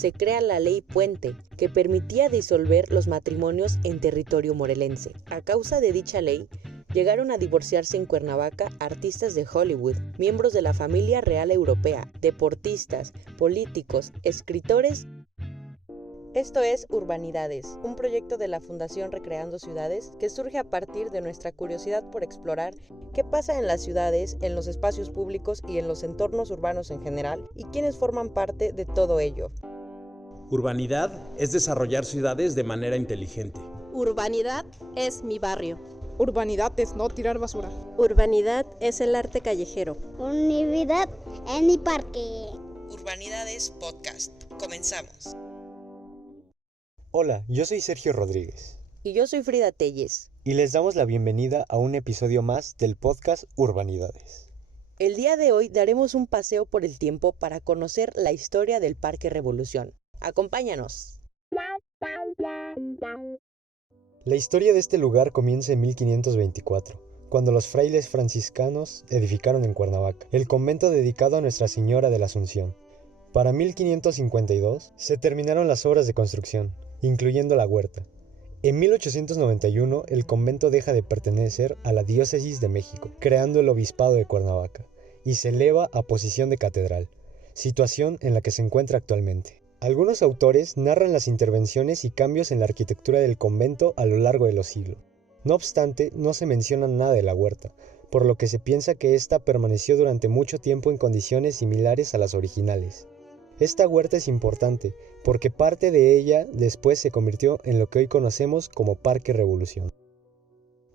se crea la Ley Puente, que permitía disolver los matrimonios en territorio morelense. A causa de dicha ley, llegaron a divorciarse en Cuernavaca artistas de Hollywood, miembros de la familia real europea, deportistas, políticos, escritores. Esto es Urbanidades, un proyecto de la Fundación Recreando Ciudades que surge a partir de nuestra curiosidad por explorar qué pasa en las ciudades, en los espacios públicos y en los entornos urbanos en general, y quiénes forman parte de todo ello. Urbanidad es desarrollar ciudades de manera inteligente. Urbanidad es mi barrio. Urbanidad es no tirar basura. Urbanidad es el arte callejero. Urbanidad en mi parque. Urbanidades Podcast. Comenzamos. Hola, yo soy Sergio Rodríguez. Y yo soy Frida Telles. Y les damos la bienvenida a un episodio más del podcast Urbanidades. El día de hoy daremos un paseo por el tiempo para conocer la historia del Parque Revolución. Acompáñanos. La historia de este lugar comienza en 1524, cuando los frailes franciscanos edificaron en Cuernavaca el convento dedicado a Nuestra Señora de la Asunción. Para 1552 se terminaron las obras de construcción, incluyendo la huerta. En 1891 el convento deja de pertenecer a la diócesis de México, creando el obispado de Cuernavaca, y se eleva a posición de catedral, situación en la que se encuentra actualmente. Algunos autores narran las intervenciones y cambios en la arquitectura del convento a lo largo de los siglos. No obstante, no se menciona nada de la huerta, por lo que se piensa que ésta permaneció durante mucho tiempo en condiciones similares a las originales. Esta huerta es importante porque parte de ella después se convirtió en lo que hoy conocemos como Parque Revolución.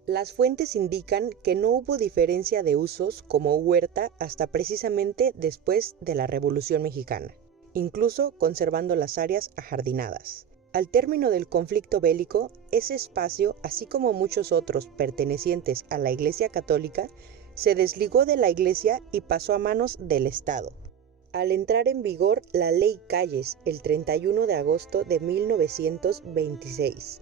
Las fuentes indican que no hubo diferencia de usos como huerta hasta precisamente después de la Revolución Mexicana, incluso conservando las áreas ajardinadas. Al término del conflicto bélico, ese espacio, así como muchos otros pertenecientes a la Iglesia Católica, se desligó de la Iglesia y pasó a manos del Estado. Al entrar en vigor la Ley Calles el 31 de agosto de 1926,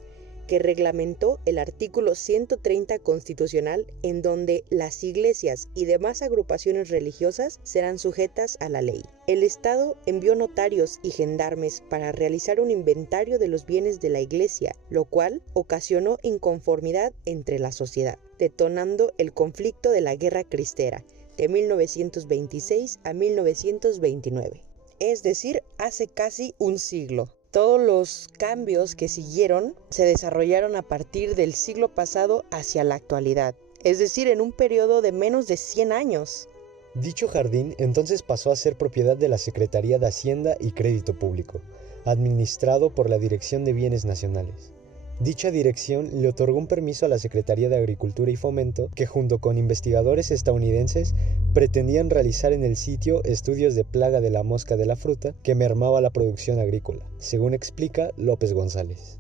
que reglamentó el artículo 130 constitucional, en donde las iglesias y demás agrupaciones religiosas serán sujetas a la ley. El Estado envió notarios y gendarmes para realizar un inventario de los bienes de la iglesia, lo cual ocasionó inconformidad entre la sociedad, detonando el conflicto de la Guerra Cristera, de 1926 a 1929, es decir, hace casi un siglo. Todos los cambios que siguieron se desarrollaron a partir del siglo pasado hacia la actualidad, es decir, en un periodo de menos de 100 años. Dicho jardín entonces pasó a ser propiedad de la Secretaría de Hacienda y Crédito Público, administrado por la Dirección de Bienes Nacionales. Dicha dirección le otorgó un permiso a la Secretaría de Agricultura y Fomento, que junto con investigadores estadounidenses pretendían realizar en el sitio estudios de plaga de la mosca de la fruta que mermaba la producción agrícola, según explica López González.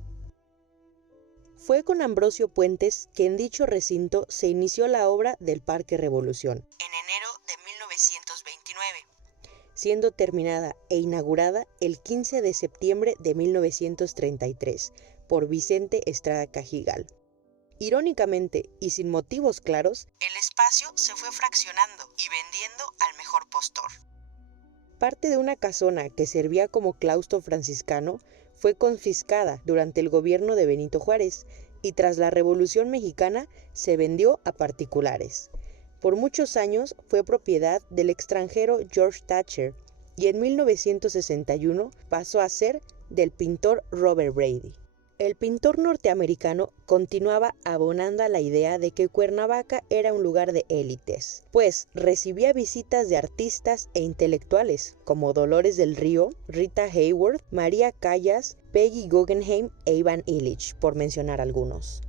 Fue con Ambrosio Puentes que en dicho recinto se inició la obra del Parque Revolución, en enero de 1929, siendo terminada e inaugurada el 15 de septiembre de 1933, por Vicente Estrada Cajigal. Irónicamente, y sin motivos claros, el espacio se fue fraccionando y vendiendo al mejor postor. Parte de una casona que servía como claustro franciscano fue confiscada durante el gobierno de Benito Juárez y tras la Revolución Mexicana se vendió a particulares. Por muchos años fue propiedad del extranjero George Thatcher y en 1961 pasó a ser del pintor Robert Brady. El pintor norteamericano continuaba abonando a la idea de que Cuernavaca era un lugar de élites, pues recibía visitas de artistas e intelectuales como Dolores del Río, Rita Hayworth, María Callas, Peggy Guggenheim e Ivan Illich, por mencionar algunos.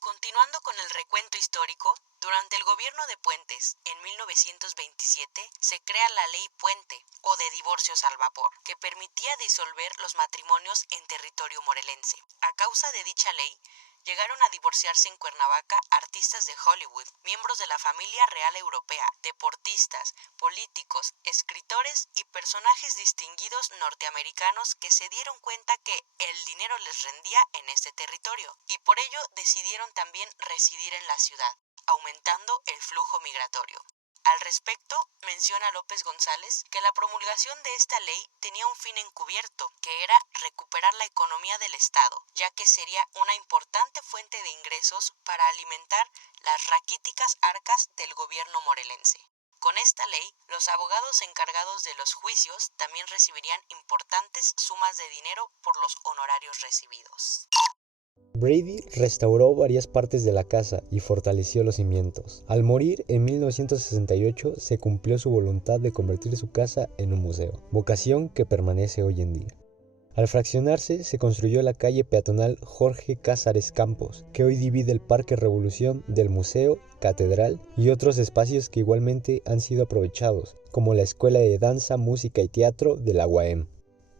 Continuando con el recuento histórico, durante el gobierno de Puentes, en 1927, se crea la Ley Puente, o de divorcios al vapor, que permitía disolver los matrimonios en territorio morelense. A causa de dicha ley, llegaron a divorciarse en Cuernavaca artistas de Hollywood, miembros de la familia real europea, deportistas, políticos, escritores y personajes distinguidos norteamericanos que se dieron cuenta que el dinero les rendía en este territorio, y por ello decidieron también residir en la ciudad, aumentando el flujo migratorio. Al respecto, menciona López González que la promulgación de esta ley tenía un fin encubierto, que era recuperar la economía del Estado, ya que sería una importante fuente de ingresos para alimentar las raquíticas arcas del gobierno morelense. Con esta ley, los abogados encargados de los juicios también recibirían importantes sumas de dinero por los honorarios recibidos. Brady restauró varias partes de la casa y fortaleció los cimientos. Al morir en 1968 se cumplió su voluntad de convertir su casa en un museo, vocación que permanece hoy en día. Al fraccionarse se construyó la calle peatonal Jorge Cázares Campos, que hoy divide el Parque Revolución del museo, catedral y otros espacios que igualmente han sido aprovechados, como la Escuela de Danza, Música y Teatro de la UAM.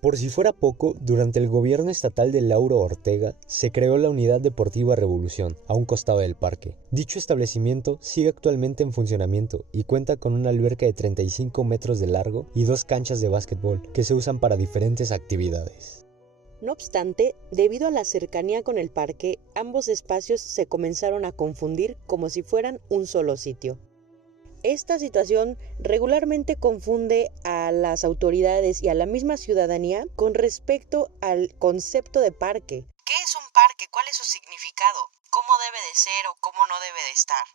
Por si fuera poco, durante el gobierno estatal de Lauro Ortega, se creó la Unidad Deportiva Revolución, a un costado del parque. Dicho establecimiento sigue actualmente en funcionamiento y cuenta con una alberca de 35 metros de largo y 2 canchas de básquetbol que se usan para diferentes actividades. No obstante, debido a la cercanía con el parque, ambos espacios se comenzaron a confundir como si fueran un solo sitio. Esta situación regularmente confunde a las autoridades y a la misma ciudadanía con respecto al concepto de parque. ¿Qué es un parque? ¿Cuál es su significado? ¿Cómo debe de ser o cómo no debe de estar?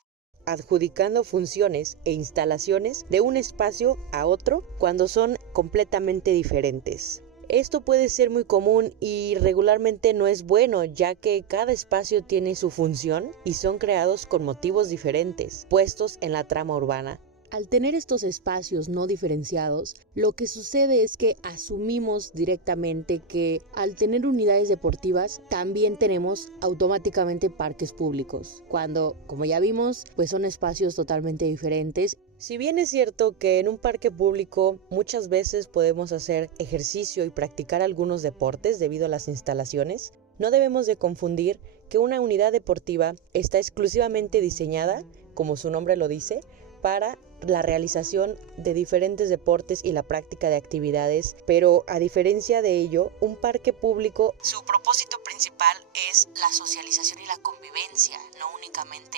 Adjudicando funciones e instalaciones de un espacio a otro cuando son completamente diferentes. Esto puede ser muy común y regularmente no es bueno, ya que cada espacio tiene su función y son creados con motivos diferentes, puestos en la trama urbana. Al tener estos espacios no diferenciados, lo que sucede es que asumimos directamente que al tener unidades deportivas también tenemos automáticamente parques públicos, cuando, como ya vimos, pues son espacios totalmente diferentes. Si bien es cierto que en un parque público muchas veces podemos hacer ejercicio y practicar algunos deportes debido a las instalaciones, no debemos de confundir que una unidad deportiva está exclusivamente diseñada, como su nombre lo dice, para la realización de diferentes deportes y la práctica de actividades, pero a diferencia de ello, un parque público, su propósito principal es la socialización y la convivencia, no únicamente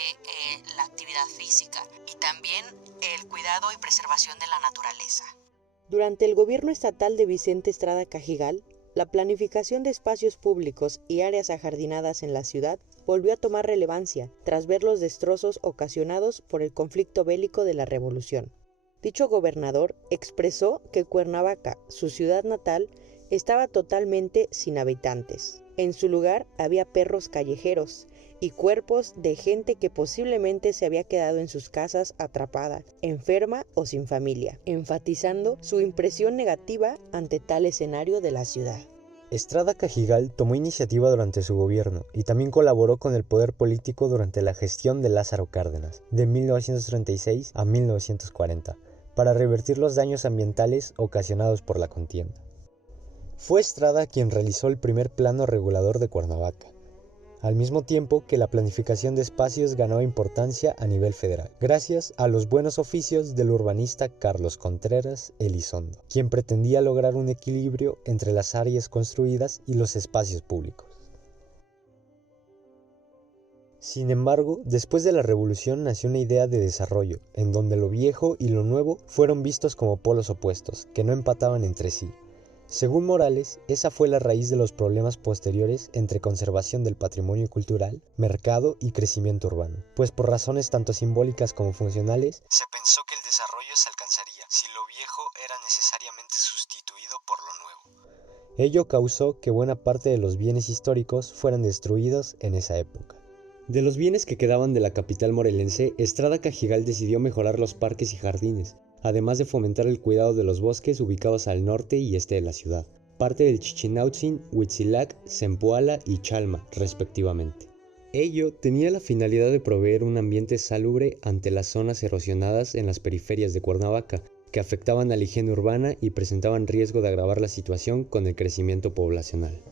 la actividad física, y también el cuidado y preservación de la naturaleza. Durante el gobierno estatal de Vicente Estrada Cajigal, la planificación de espacios públicos y áreas ajardinadas en la ciudad volvió a tomar relevancia tras ver los destrozos ocasionados por el conflicto bélico de la Revolución. Dicho gobernador expresó que Cuernavaca, su ciudad natal, estaba totalmente sin habitantes. En su lugar había perros callejeros y cuerpos de gente que posiblemente se había quedado en sus casas atrapada, enferma o sin familia, enfatizando su impresión negativa ante tal escenario de la ciudad. Estrada Cajigal tomó iniciativa durante su gobierno y también colaboró con el poder político durante la gestión de Lázaro Cárdenas, de 1936 a 1940, para revertir los daños ambientales ocasionados por la contienda. Fue Estrada quien realizó el primer plano regulador de Cuernavaca, al mismo tiempo que la planificación de espacios ganó importancia a nivel federal, gracias a los buenos oficios del urbanista Carlos Contreras Elizondo, quien pretendía lograr un equilibrio entre las áreas construidas y los espacios públicos. Sin embargo, después de la revolución nació una idea de desarrollo, en donde lo viejo y lo nuevo fueron vistos como polos opuestos, que no empataban entre sí. Según Morales, esa fue la raíz de los problemas posteriores entre conservación del patrimonio cultural, mercado y crecimiento urbano, pues por razones tanto simbólicas como funcionales, se pensó que el desarrollo se alcanzaría si lo viejo era necesariamente sustituido por lo nuevo. Ello causó que buena parte de los bienes históricos fueran destruidos en esa época. De los bienes que quedaban de la capital morelense, Estrada Cajigal decidió mejorar los parques y jardines, además de fomentar el cuidado de los bosques ubicados al norte y este de la ciudad, parte del Chichinautzin, Huitzilac, Zempoala y Chalma, respectivamente. Ello tenía la finalidad de proveer un ambiente salubre ante las zonas erosionadas en las periferias de Cuernavaca, que afectaban a la higiene urbana y presentaban riesgo de agravar la situación con el crecimiento poblacional.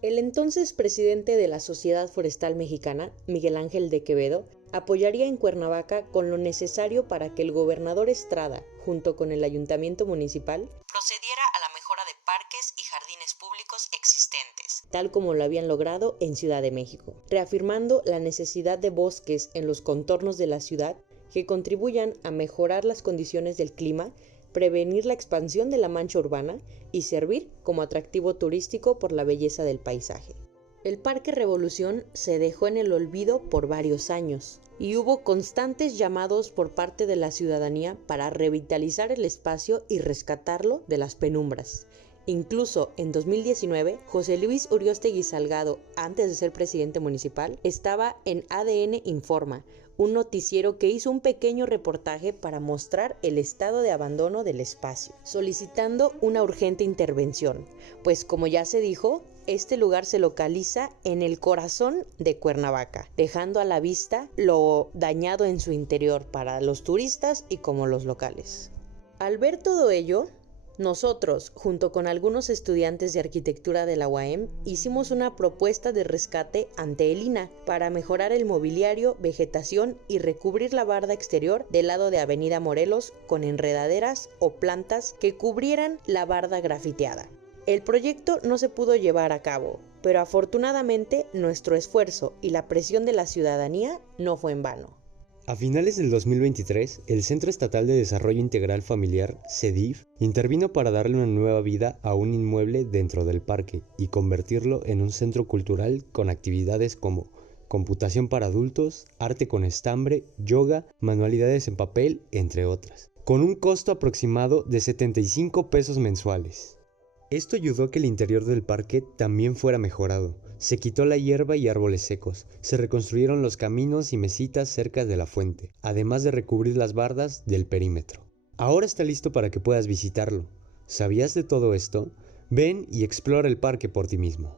El entonces presidente de la Sociedad Forestal Mexicana, Miguel Ángel de Quevedo, apoyaría en Cuernavaca con lo necesario para que el gobernador Estrada, junto con el ayuntamiento municipal, procediera a la mejora de parques y jardines públicos existentes, tal como lo habían logrado en Ciudad de México, reafirmando la necesidad de bosques en los contornos de la ciudad, que contribuyan a mejorar las condiciones del clima, prevenir la expansión de la mancha urbana y servir como atractivo turístico por la belleza del paisaje. El Parque Revolución se dejó en el olvido por varios años y hubo constantes llamados por parte de la ciudadanía para revitalizar el espacio y rescatarlo de las penumbras. Incluso en 2019, José Luis Uriostegui Salgado, antes de ser presidente municipal, estaba en ADN Informa, un noticiero que hizo un pequeño reportaje para mostrar el estado de abandono del espacio, solicitando una urgente intervención, pues como ya se dijo, este lugar se localiza en el corazón de Cuernavaca, dejando a la vista lo dañado en su interior para los turistas y como los locales. Al ver todo ello, nosotros, junto con algunos estudiantes de arquitectura de la UAM, hicimos una propuesta de rescate ante el INAH para mejorar el mobiliario, vegetación y recubrir la barda exterior del lado de Avenida Morelos con enredaderas o plantas que cubrieran la barda grafiteada. El proyecto no se pudo llevar a cabo, pero afortunadamente nuestro esfuerzo y la presión de la ciudadanía no fue en vano. A finales del 2023, el Centro Estatal de Desarrollo Integral Familiar, CEDIF, intervino para darle una nueva vida a un inmueble dentro del parque y convertirlo en un centro cultural con actividades como computación para adultos, arte con estambre, yoga, manualidades en papel, entre otras, con un costo aproximado de 75 pesos mensuales. Esto ayudó a que el interior del parque también fuera mejorado. Se quitó la hierba y árboles secos, se reconstruyeron los caminos y mesitas cerca de la fuente, además de recubrir las bardas del perímetro. Ahora está listo para que puedas visitarlo. ¿Sabías de todo esto? Ven y explora el parque por ti mismo.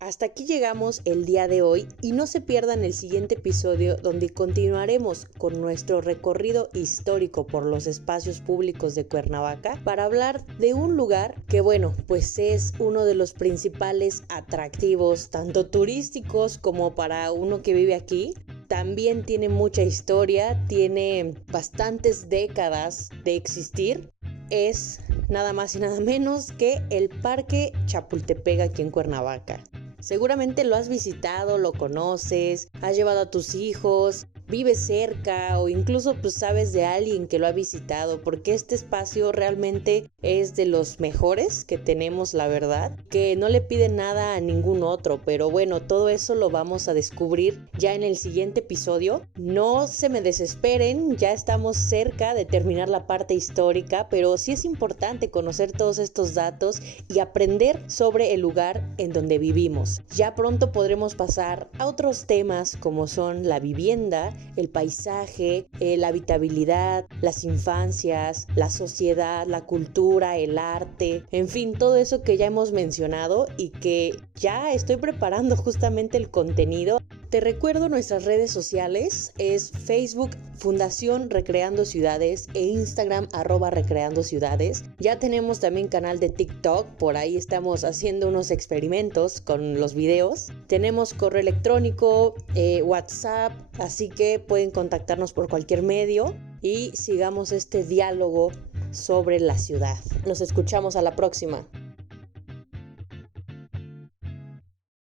Hasta aquí llegamos el día de hoy y no se pierdan el siguiente episodio donde continuaremos con nuestro recorrido histórico por los espacios públicos de Cuernavaca para hablar de un lugar que pues es uno de los principales atractivos tanto turísticos como para uno que vive aquí. También tiene mucha historia, tiene bastantes décadas de existir. Es nada más y nada menos que el Parque Chapultepec aquí en Cuernavaca. Seguramente lo has visitado, lo conoces, has llevado a tus hijos, vives cerca o incluso sabes de alguien que lo ha visitado, porque este espacio realmente es de los mejores que tenemos, la verdad, que no le pide nada a ningún otro, pero todo eso lo vamos a descubrir ya en el siguiente episodio. No se me desesperen, ya estamos cerca de terminar la parte histórica, pero sí es importante conocer todos estos datos y aprender sobre el lugar en donde vivimos. Ya pronto podremos pasar a otros temas como son la vivienda, el paisaje, la habitabilidad, las infancias, la sociedad, la cultura, el arte, en fin, todo eso que ya hemos mencionado y que ya estoy preparando justamente el contenido. Te recuerdo nuestras redes sociales, es Facebook Fundación Recreando Ciudades e Instagram @Recreando Ciudades. Ya tenemos también canal de TikTok, por ahí estamos haciendo unos experimentos con los videos. Tenemos correo electrónico, WhatsApp, así que pueden contactarnos por cualquier medio y sigamos este diálogo sobre la ciudad. Nos escuchamos a la próxima.